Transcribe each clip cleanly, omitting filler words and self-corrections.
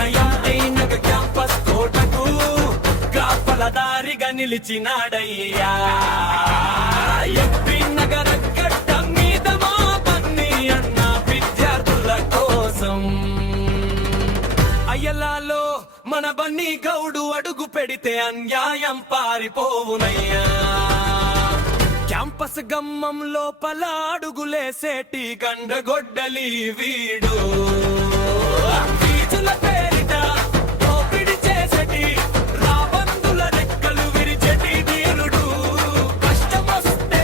మన LB Nagar campus కోటకు కాపల దారిగా నిలిచినాడయ్యా. LB Nagar గడ్డ మీద మా బన్నీ అన్న విద్యార్థుల కోసం. అయ్యలాలో మన బన్నీ గౌడు అడుగు పెడితే అన్యాయం పారిపోవునయ్యా. క్యాంపస్ గమ్మం లోపల అడుగులేసేటి గండగొడ్డలి వీడు. ఫీజుల పేరిట దోపిడి చేసేటి రాబందుల రెక్కలు విరిచెటి వీరుడు. కష్టమొస్తే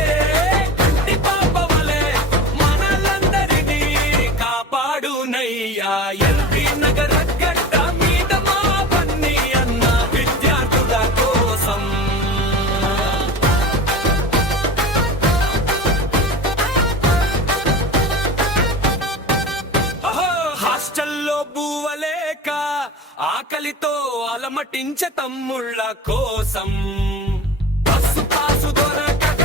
కంటి పాపవలే మనలందరినీ కాపాడునయ్యా. ఎల్బీ నగర్ గడ్డ మీద మా బన్నీ అన్న విద్యార్థుల కోసం. హాస్టల్లో బూవలేక ఆకలితో అలమటించ తమ్ముళ్ళ కోసం. బస్సు పాసు దొరకక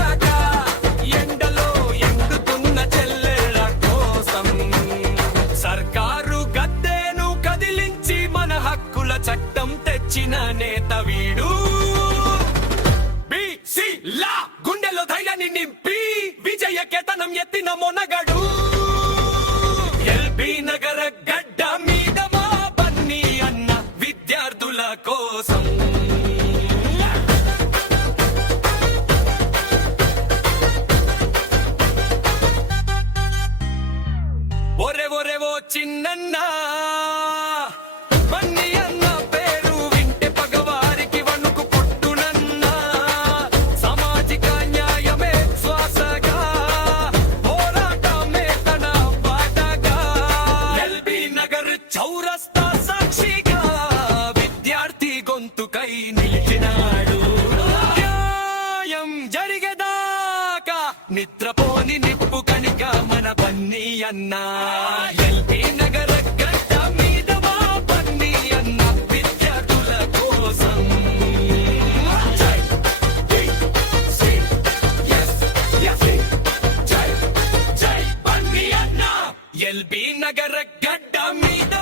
ఎండలో ఎండుతున్న చెల్లెళ్ళ కోసం. సర్కారు గద్దెను కదిలించి మన హక్కుల చట్టం తెచ్చిన నేత వీడు. బీసీల గుండెలో ధైర్యాన్ని నింపి విజయ కేతనం ఎత్తిన మొనగడు. ఎల్బీ నగర్ గడ్డ మీద మా బన్నీ అన్న విద్యార్థుల కోసం. ఒరే ఒరే ఓ చిన్నన్నా, బన్నీ అన్న పేరు వింటే పగవారికి వణుకు పుట్టునన్నా. సామాజిక న్యాయమే శ్వాసగా పోరాటమే తన బాటగా. ఎల్బీ నగర్ చౌరస్తా సాక్షిగా విద్యార్థి గొంతుకై నిలిచినాడు. న్యాయం జరిగేదాకా నిద్రపోని నిప్పు కనిక మన బన్నీ అన్న. ఎల్బీ నగర్ గడ్డ మీద మా బన్నీ అన్న విద్యార్థుల కోసం. జై BC, yes, yes, జై జై బన్నీ అన్న. ఎల్బీ నగర్ గడ్డ మీద